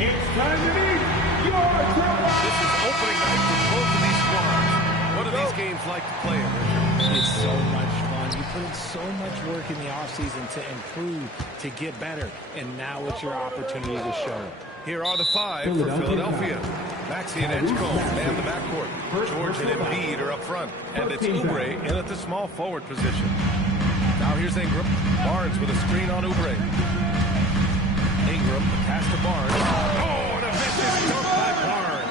It's time to meet your This is opening night for both of these squads. What do these games like to play in? It's so much fun. You put in so much work in the offseason to improve, to get better, and now it's your opportunity to show it. Here are the five for Philadelphia. Maxey and Edgecombe man the backcourt. George and Embiid are up front. And it's Oubre in at the small forward position. Now here's Ingram. Barnes with a screen on Oubre. Ingram, the pass to Barnes. Oh, and a vicious dunk by Barnes.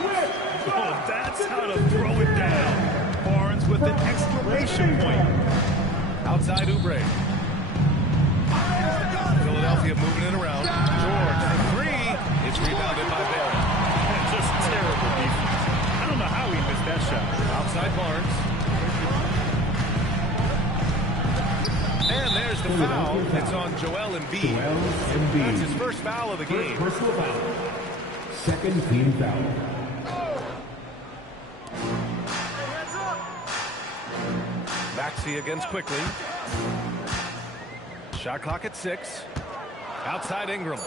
Oh, that's how to throw it down. Barnes with an exclamation point. Outside Oubre. Philadelphia moving it around. George for three. It's rebounded by Barron. Just terrible defense. I don't know how he missed that shot. Outside Barnes. And there's the foul. It's on Joel Embiid. That's his first foul of the game. personal foul. Second team foul. Maxey against quickly. Shot clock at 6. Outside Ingram.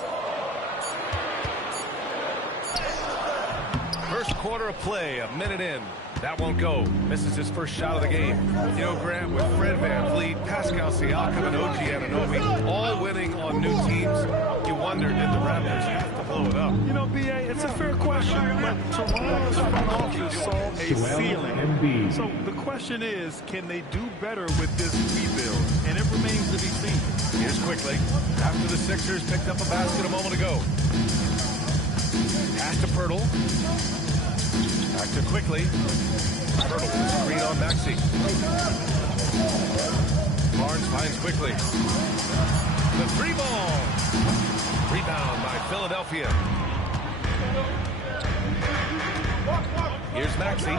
First quarter of play, a minute in. That won't go. Misses his first shot of the game. You know, Grant, with Fred VanVleet, Pascal Siakam, and OG Anunoby all winning on new teams, you wonder, did the Raptors have to blow it up? You know, B.A., it's a fair question, but Toronto's front office saw a ceiling. So the question is, can they do better with this rebuild? And it remains to be seen. Here's quickly. After the Sixers picked up a basket a moment ago. Pass to Pirtle. Back to quickly. Pirtle with a screen on Maxey. Barnes finds quickly. The three ball. Rebound by Philadelphia. Here's Maxey.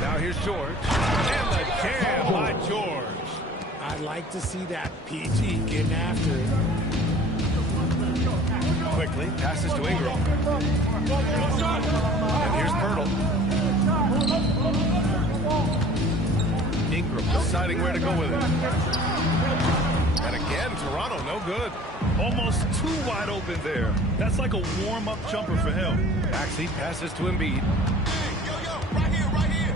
Now here's George. And the jam by George. I'd like to see that PG getting after it. Quickly passes to Ingram. And here's Pirtle. Ingram deciding where to go with it. And again, Toronto, no good. Almost too wide open there. That's like a warm-up jumper for him. Maxey passes to Embiid. Right here.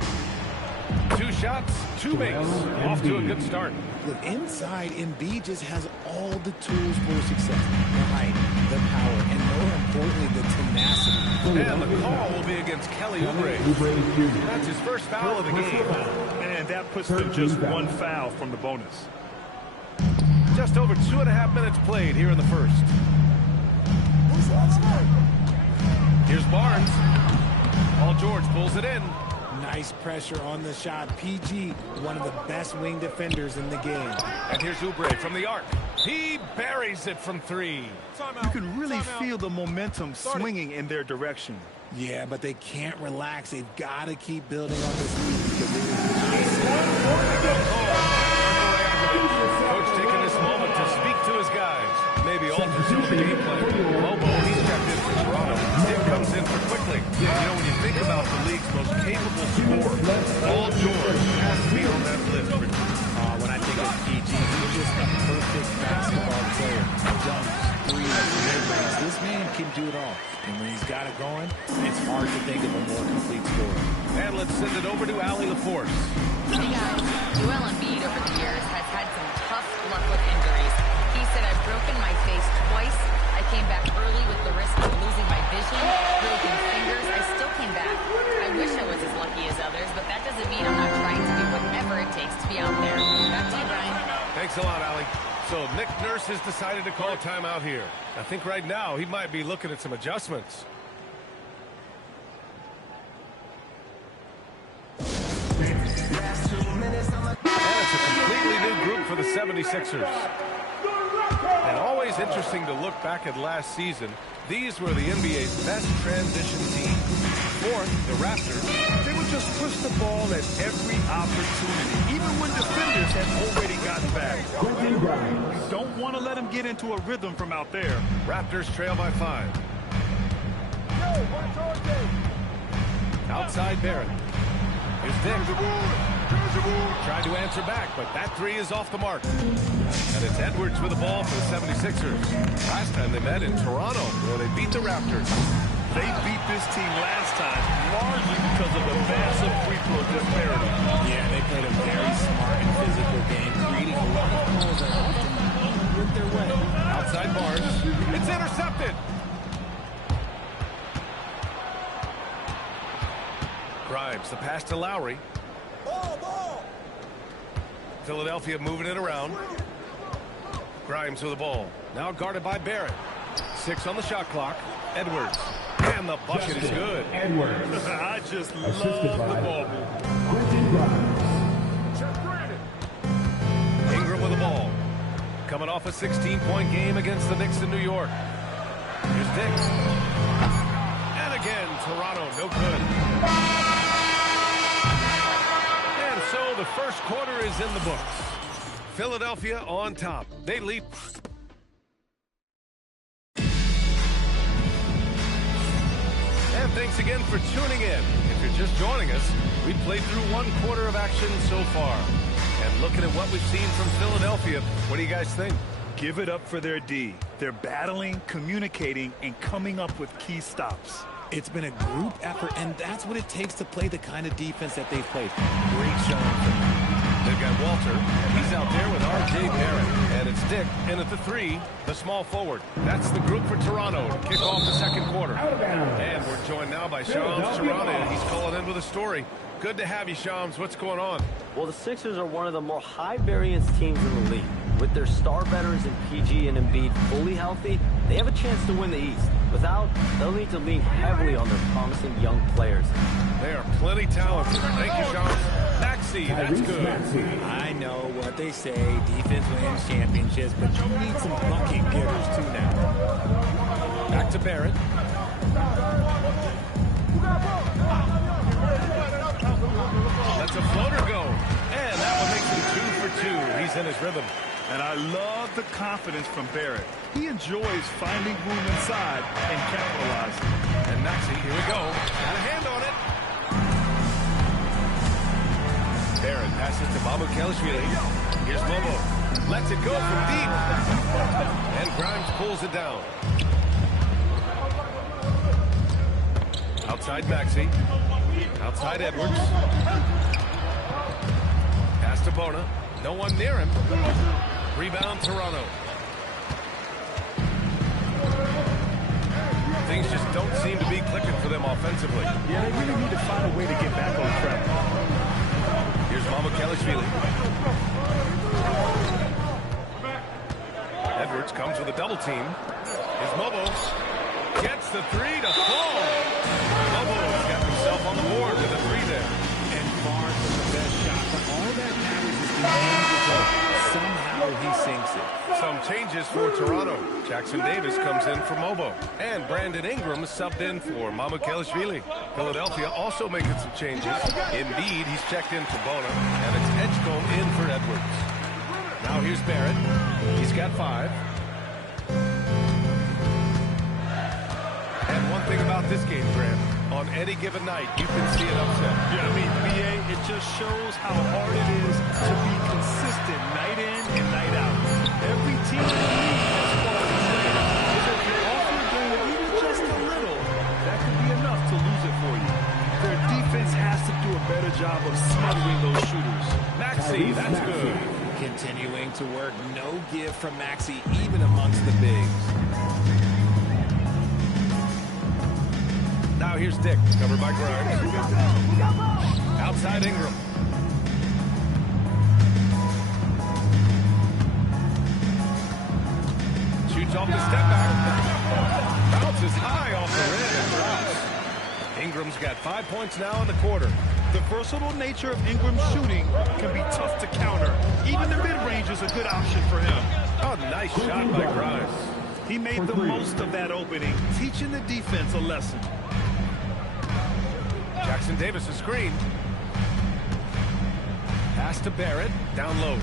2 shots, 2 makes. Off to a good start. Look, inside, Embiid just has all the tools for success. The height, the power, and more importantly, the tenacity. And the call will be against Kelly Oubre. That's his first foul of the game. And that puts them just one foul from the bonus. Just over 2.5 minutes played here in the first. Here's Barnes. Paul George pulls it in. Nice pressure on the shot. PG, one of the best wing defenders in the game. And here's Oubre from the arc. He buries it from 3. You can really feel the momentum swinging in their direction. Yeah, but they can't relax. They've got to keep building on this lead because it is Coach taking this moment to speak to his guys. Maybe alter some of the game plan. Lobo, he's checked in for Toronto. It comes in for quickly. You know, when you think about the league's most capable scorer, Paul George has to be on that list. When I think of PG, he's just a perfect basketball player. Dunks, threes, mid-range. This man can do it all. And when he's got it going, it's hard to think of a more complete scorer. And let's send it over to Allie LaForce. Hey guys, Joel Embiid over the years has had some tough luck with injuries. He said, I've broken my face twice. I came back early with the risk of losing my vision, broken fingers. I still came back. I wish I was as lucky as others, but that doesn't mean I'm not trying to do whatever it takes to be out there. Back to you, Brian. Thanks a lot, Allie. So Nick Nurse has decided to call a timeout here. I think right now he might be looking at some adjustments. And it's a completely new group for the 76ers. And always interesting to look back at last season. These were the NBA's best transition teams. Fourth, the Raptors. They would just push the ball at every opportunity, even when defenders had already gotten back. You don't want to let them get into a rhythm from out there. Raptors trail by 5. Outside Barron. Here's Dick. Tried to answer back, but that three is off the mark. And it's Edwards with the ball for the 76ers. Last time they met in Toronto, where they beat the Raptors. They beat this team last time largely because of the massive free throw disparity. Yeah, they played a very smart and physical game, creating a lot of goals that often went their way. Outside Barnes. It's intercepted. Grimes, the pass to Lowry. Philadelphia moving it around. Grimes with the ball. Now guarded by Barrett. 6 on the shot clock. Edwards. And the bucket is good. Edwards. I just love Assisted the by ball. Quentin Grimes. Ingram with the ball. Coming off a 16-point game against the Knicks in New York. Here's Dick. And again, Toronto, no good. And so the first quarter is in the books. Philadelphia on top. They lead. And thanks again for tuning in. If you're just joining us, we've played through one quarter of action so far. And looking at what we've seen from Philadelphia, what do you guys think? Give it up for their D. They're battling, communicating, and coming up with key stops. It's been a group effort, and that's what it takes to play the kind of defense that they've played. Great showing from them. They've got Walter. He's out there with R.J. Barrett. And it's Dick in at the 3, the small forward. That's the group for Toronto to kick off the second quarter. And we're joined now by Shams Charania. He's calling in with a story. Good to have you, Shams. What's going on? Well, the Sixers are one of the more high-variance teams in the league. With their star veterans in PG and Embiid fully healthy, they have a chance to win the East. Without, they'll need to lean heavily on their promising young players. They are plenty talented. Thank you, Shams. Maxey, that's good. I know what they say, defense wins championships, but you need some bucket getters too now. Back to Barrett. Lets a floater go. And that one makes him 2 for 2. He's in his rhythm. And I love the confidence from Barrett. He enjoys finding room inside and capitalizing. And Maxey, here we go. Got a hand on it. Barrett passes to Mamukelashvili. Here's Momo. Lets it go from deep. And Grimes pulls it down. Outside Maxey. Outside Edwards. Pass to Bona. No one near him. Rebound Toronto. Things just don't seem to be clicking for them offensively. Yeah, they really need to find a way to get back on track. Here's Mamukelashvili. Edwards comes with a double team. Here's Mobo. Gets the 3 to fall. Mobo's got himself on the board with a 3 there. And Barnes is the best shot, but all that matters is the end result. Somehow he sinks it. Some changes for Toronto. Jackson Davis comes in for Mobo. And Brandon Ingram is subbed in for Mamukelashvili. Philadelphia also making some changes. Embiid, he's checked in for Bona. And it's Edgecombe in for Edwards. Now here's Barrett. He's got 5. And one thing about this game, Grant, on any given night, you can see an upset. Yeah, I mean, BA, it just shows how hard it is to be consistent night in and night out. Every team in the league has quality players. If you offer a game even just a little, that could be enough to lose it for you. Their defense has to do a better job of smothering those shooters. Maxey, that's good. Continuing to work, no give from Maxey, even amongst the bigs. Now here's Dick, covered by Grimes. Outside Ingram. Shoots off the step back. Bounces high off the rim and drops. Ingram's got 5 points now in the quarter. The versatile nature of Ingram's shooting can be tough to counter. Even the mid-range is a good option for him. Oh, nice shot by Grimes. He made the most of that opening, teaching the defense a lesson. Jackson Davis is screen. Pass to Barrett, down low.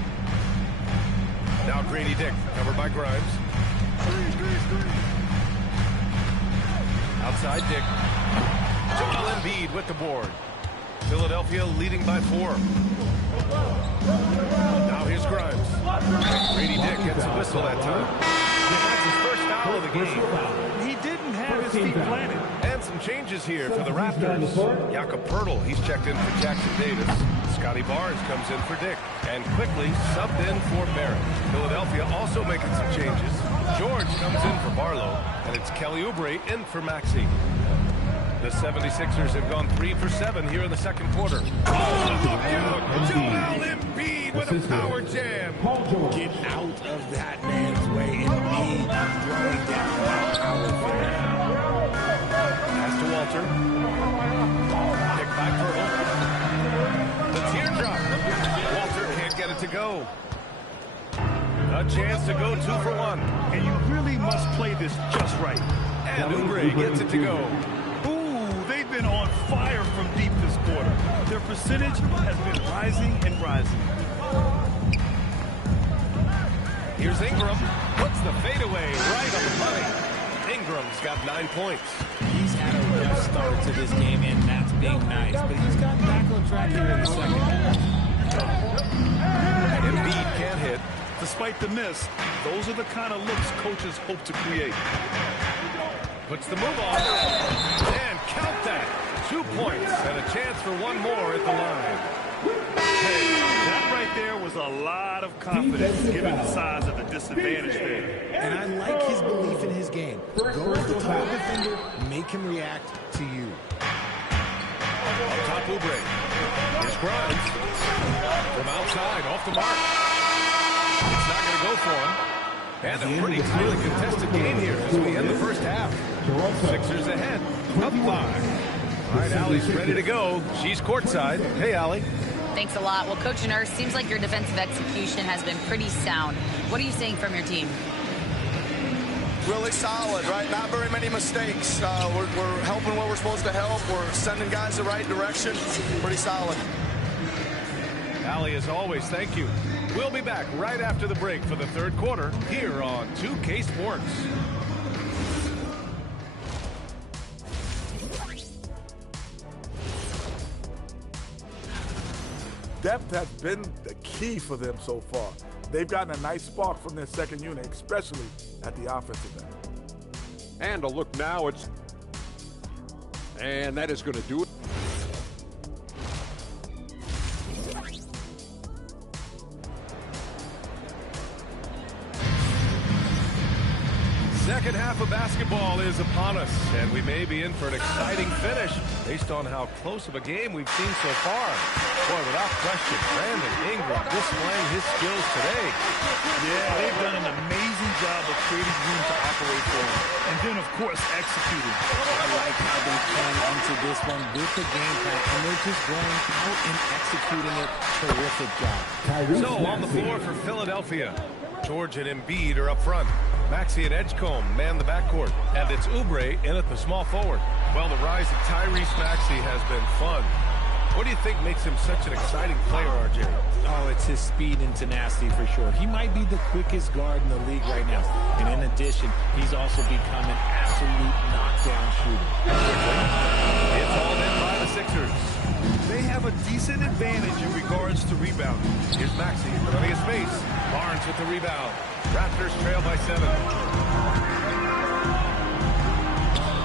Now Grady Dick, covered by Grimes. Outside Dick. Joel Embiid with the board. Philadelphia leading by 4. Now here's Grimes. Grady Dick gets a whistle that time. That's his first foul of the game. He didn't have his feet planted. And some changes here for the Raptors. Jakob Poeltl, he's checked in for Jackson Davis. Scotty Barnes comes in for Dick. And quickly subbed in for Barrett. Philadelphia also making some changes. George comes in for Barlow. And it's Kelly Oubre in for Maxey. The 76ers have gone 3 for 7 here in the second quarter. Joel Embiid with a power jam. Get out of that man's way. Embiid throwing down power for him. Pass to Walter. Picked by Poeltl. The teardrop. Walter can't get it to go. A chance to go 2 for 1. And you really must play this just right. And Oubre gets it to go. They've been on fire from deep this quarter. Their percentage has been rising and rising. Here's Ingram. Puts the fadeaway right on the money. Ingram's got 9 points. He's had a rough start to this game, and that's being nice. But he's got back on track here in the second half. Embiid can't hit. Despite the miss, those are the kind of looks coaches hope to create. Puts the move on. And count that. 2 points and a chance for one more at the line. Hey, that right there was a lot of confidence given the size of the disadvantage there. And I like his belief in his game. Go with the top defender, make him react to you. On top, Oubre. Here's Grimes. From outside, off the mark. It's not going to go for him. And a pretty tightly contested game here as we end the first half. Sixers ahead, up 5. All right, Allie's ready to go. She's courtside. Hey, Allie. Thanks a lot. Well, Coach Nurse, seems like your defensive execution has been pretty sound. What are you seeing from your team? Really solid, right? Not very many mistakes. We're helping where we're supposed to help. We're sending guys the right direction. Pretty solid. Allie, as always, thank you. We'll be back right after the break for the third quarter here on 2K Sports. Depth has been the key for them so far. They've gotten a nice spark from their second unit, especially at the offensive end. And a look now, and that is going to do it. Second half of basketball is upon us, and we may be in for an exciting finish based on how close of a game we've seen so far. Boy, without question, Brandon Ingram displaying his skills today. Yeah, they've done an amazing job of creating room to operate for him. And then, of course, executing. I like how they came into this one with the game plan, and they're just going out and executing it. Terrific job. So, on the floor for Philadelphia, George and Embiid are up front. Maxey and Edgecombe man the backcourt, and it's Oubre in at the small forward. Well, the rise of Tyrese Maxey has been fun. What do you think makes him such an exciting player, RJ? Oh, it's his speed and tenacity for sure. He might be the quickest guard in the league right now. And in addition, he's also become an absolute knockdown shooter. It's all in by the Sixers. They have a decent advantage in regards to rebounding. Here's Maxey running his space. Barnes with the rebound. Raptors trail by 7.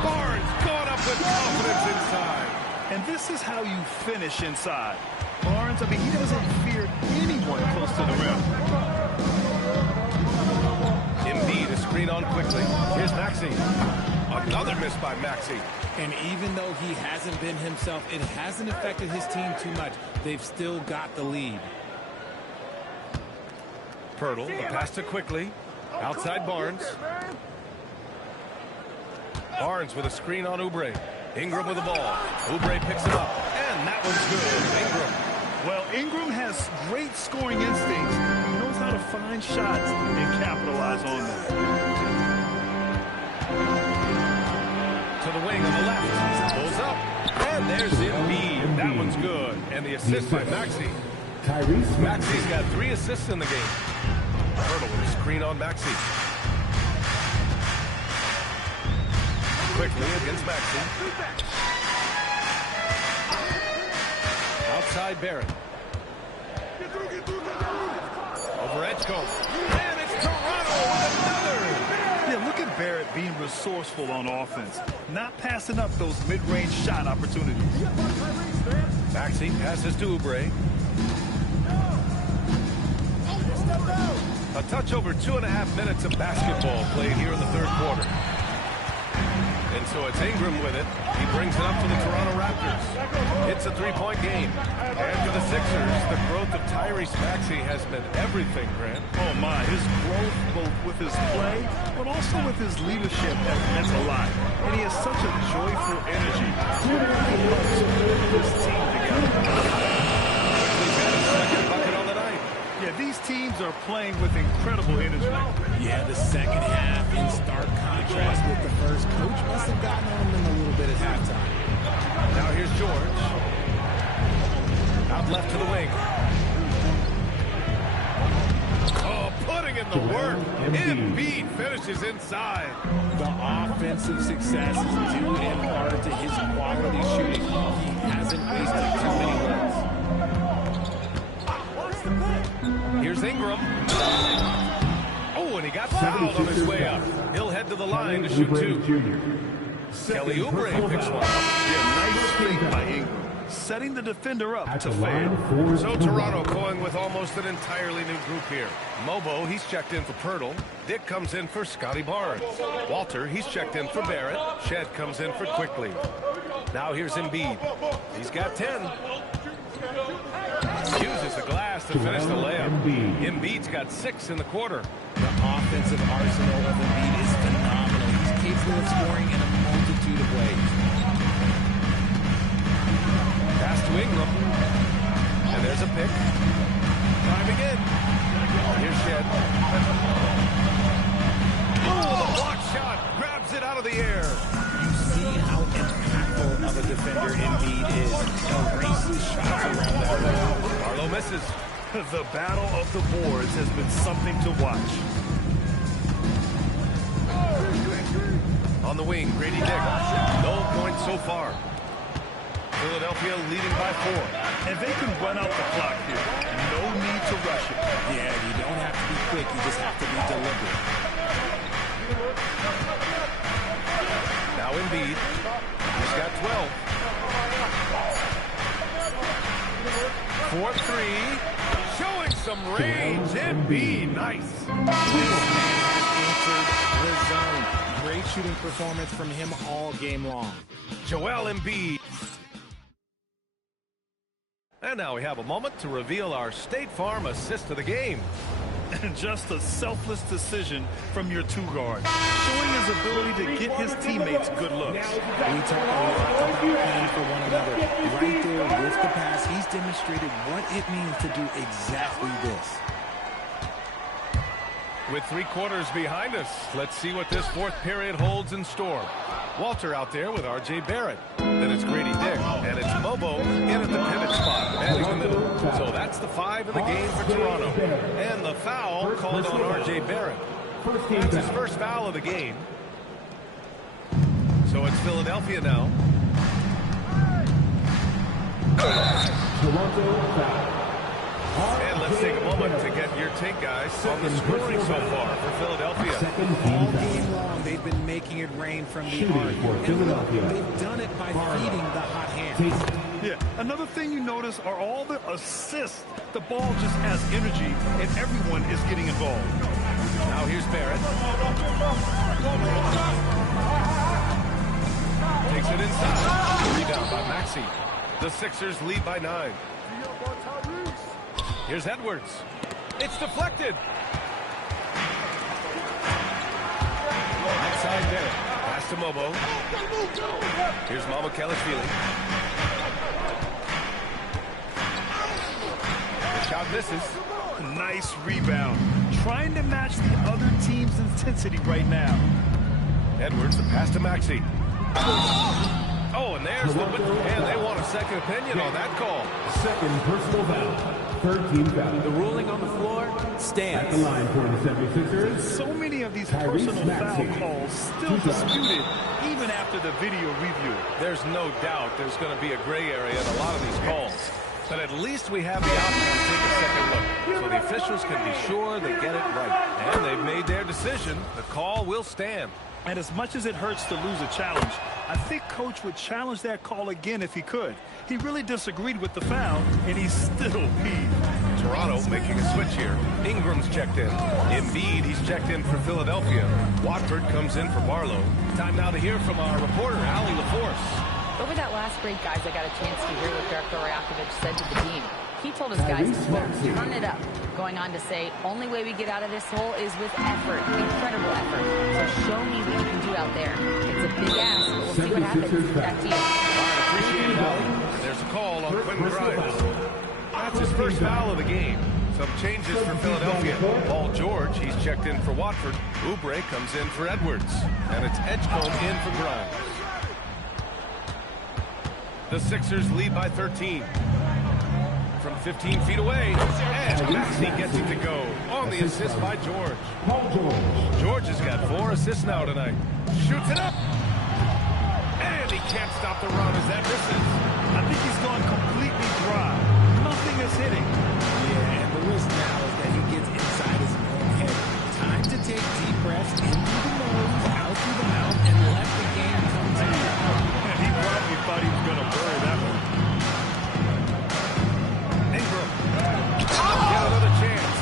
Barnes going up with confidence inside. And this is how you finish inside. Barnes, I mean, he doesn't fear anyone close to the rim. Embiid is screen on quickly. Here's Maxey. Another miss by Maxey. And even though he hasn't been himself, it hasn't affected his team too much. They've still got the lead. Poeltl, the pass to quickly. Outside Barnes. Barnes with a screen on Oubre. Ingram with the ball. Oubre picks it up. And that one's good. Ingram. Well, Ingram has great scoring instincts. He knows how to find shots and capitalize on them. To the wing on the left. Pulls up. And there's Embiid. That one's good. And the assist by Maxey. Maxey's got 3 assists in the game. Poeltl with a screen on Maxey. Quickly against Maxey. Outside Barrett. Over Edgecombe. And it's Toronto with another. Yeah, look at Barrett being resourceful on offense, not passing up those mid-range shot opportunities. Maxey passes to Oubre. A touch over 2.5 minutes of basketball played here in the third quarter. And so it's Ingram with it. He brings it up for the Toronto Raptors. It's a three-point game. And for the Sixers, the growth of Tyrese Maxey has been everything, Grant. Oh, my. His growth, both with his play, but also with his leadership, has meant a lot. And he has such a joyful energy. He helps hold this team together. He's got his second bucket on the night. Yeah, these teams are playing with incredible energy. Yeah, the second half in stark contrast with the first. Coach must have gotten on them a little bit at halftime. Now here's George. Out left to the wing. Oh, putting in the work. Embiid finishes inside. The offensive success is due in part to his quality shooting. He hasn't wasted too many looks. Here's Ingram. Oh, and he got fouled on his way up. He'll head to the line to shoot two. Kelly Oubre picks one up. Yeah, nice fake by Ingram, setting the defender up to fail. So Toronto going with almost an entirely new group here. Mobo, he's checked in for Pirtle. Dick comes in for Scotty Barnes. Walter, he's checked in for Barrett. Shed comes in for Quickly. Now here's Embiid. He's got 10. Uses the glass to finish the layup. Embiid's got 6 in the quarter. The offensive arsenal of Embiid is phenomenal. He's capable of scoring in a multitude of ways. Pass to Ingram. And there's a pick. Driving in. Here's Shed. Oh, the block shot. Grabs it out of the air. You see how impactful of a defender Embiid is. Erases shots around that rim. Arlo misses. The battle of the boards has been something to watch. On the wing, Grady Dick. No points so far. Philadelphia leading by 4. And they can run out the clock here. No need to rush it. Yeah, you don't have to be quick. You just have to be deliberate. Now Embiid. He's got 12. 4-3. Showing some range. Embiid, nice. This man has entered the zone. Great shooting performance from him all game long. Joel Embiid. And now we have a moment to reveal our State Farm assist of the game. And just a selfless decision from your two guards, showing his ability to get his teammates good looks. We talk a lot about playing for one another. Right there with the pass, he's demonstrated what it means to do exactly this. With 3 quarters behind us, let's see what this fourth period holds in store. Walter out there with R.J. Barrett. Then it's Grady Dick, and it's Mobo in at the pivot spot, manning the middle. So that's the 5 in the game for Toronto. And the foul called on R.J. Barrett. That's his first foul of the game. So it's Philadelphia now. And let's take a moment to get your take, guys, on the scoring so far for Philadelphia. All game long, they've been making it rain from the arc. And look, they've done it by feeding the hot hands. Yeah, another thing you notice are all the assists. The ball just has energy, and everyone is getting involved. Now here's Barrett. Takes it inside. Rebound by Maxey. The Sixers lead by 9. Here's Edwards. It's deflected. Outside Barrett. Pass to Mobo. Here's Mamukelashvili. The shot misses. Nice rebound. Trying to match the other team's intensity right now. Edwards, the pass to Maxey. Oh, and there's the... And they want a second opinion on that call. Second personal foul. 13 foul. The ruling on the floor stands. At the line for the 76ers. So many of these personal foul calls still disputed even after the video review. There's no doubt there's going to be a gray area in a lot of these calls. But at least we have the option to take a second look, so the officials can be sure they get it right. And they've made their decision. The call will stand. And as much as it hurts to lose a challenge, I think Coach would challenge that call again if he could. He really disagreed with the foul, and he's still peeved. Toronto making a switch here. Ingram's checked in. Embiid, he's checked in for Philadelphia. Watford comes in for Barlow. Time now to hear from our reporter, Allie LaForce. Over that last break, guys, I got a chance to hear what Darko Rajakovic said to the team. He told his guys to turn it up, going on to say, only way we get out of this hole is with effort, incredible effort. So show me what you can do out there. It's a big ask, but we'll see what happens. Back to you. All right, appreciate it, Allie. There's a call on Quentin Grimes. That's his first foul of the game. Some changes for Philadelphia. Paul George, he's checked in for Watford. Oubre comes in for Edwards. And it's Edgecombe in for Grimes. The Sixers lead by 13. From 15 feet away, and Maxey gets it to go on the assist by George. George has got 4 assists now tonight. Shoots it up, and he can't stop the run as that misses. I think he's gone completely dry. Nothing is hitting. Yeah, and the risk now is that he gets inside his own head. Time to take deep breaths in through the nose, out through the mouth, and let the game come to you. And he probably thought he was going to bury that one. Get another chance.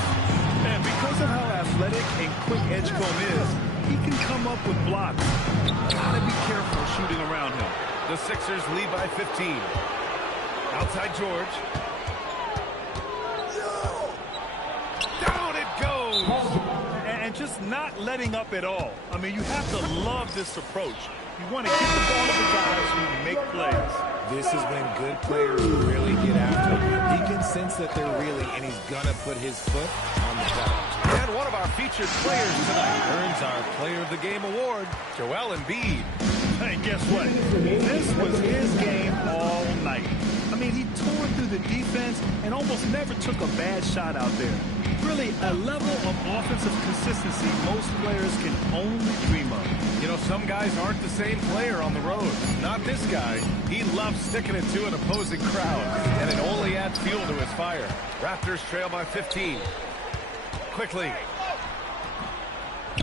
And because of how athletic and quick Edgecombe is, he can come up with blocks. Gotta be careful shooting around him. The Sixers lead by 15. Outside George. Down it goes. And just not letting up at all. I mean, you have to love this approach. You want to get the ball to the guys who make plays. This is when good players really get after it. He can sense that they're really, and he's going to put his foot on the pedal. And one of our featured players tonight earns our Player of the Game award, Joel Embiid. And guess what? This was his game all night. I mean, he tore through the defense and almost never took a bad shot out there. Really, a level of offensive consistency most players can only dream of. You know, some guys aren't the same player on the road. Not this guy. He loves sticking it to an opposing crowd, and it only adds fuel to his fire. Raptors trail by 15. Quickly.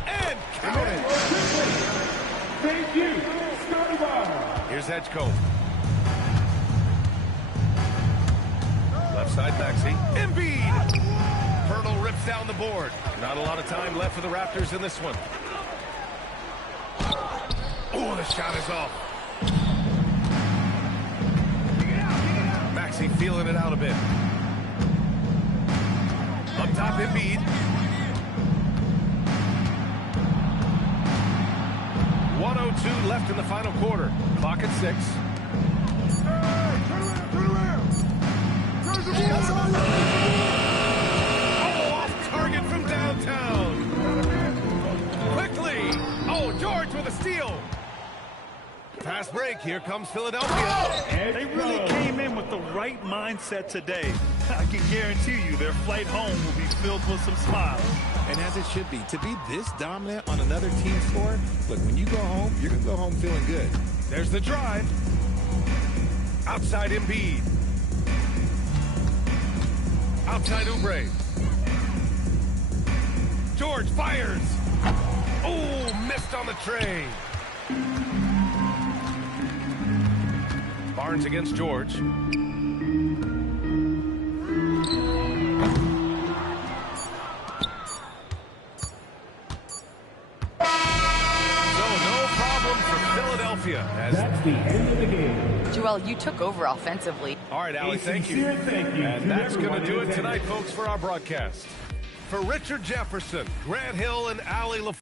And count it. Thank you. Here's Edgecombe. Left side, Maxey. Embiid! Hurdle rips down the board. Not a lot of time left for the Raptors in this one. Oh, the shot is off. Maxey feeling it out a bit. Up top, Embiid. .102 left in the final quarter. Clock at 6. Oh, off target from downtown. Quickly. Oh, George with a steal. Fast break. Here comes Philadelphia. They really came in with the right mindset today. I can guarantee you their flight home will be filled with some smiles. And as it should be, to be this dominant on another team's floor, look, when you go home, you're going to go home feeling good. There's the drive. Outside Embiid. Outside Oubre. George fires. Oh, missed on the tray. Barnes against George. That's the end of the game. Joel, you took over offensively. All right, Allie, thank you. And that's going to do it tonight, folks, for our broadcast. For Richard Jefferson, Grant Hill, and Allie LaForce.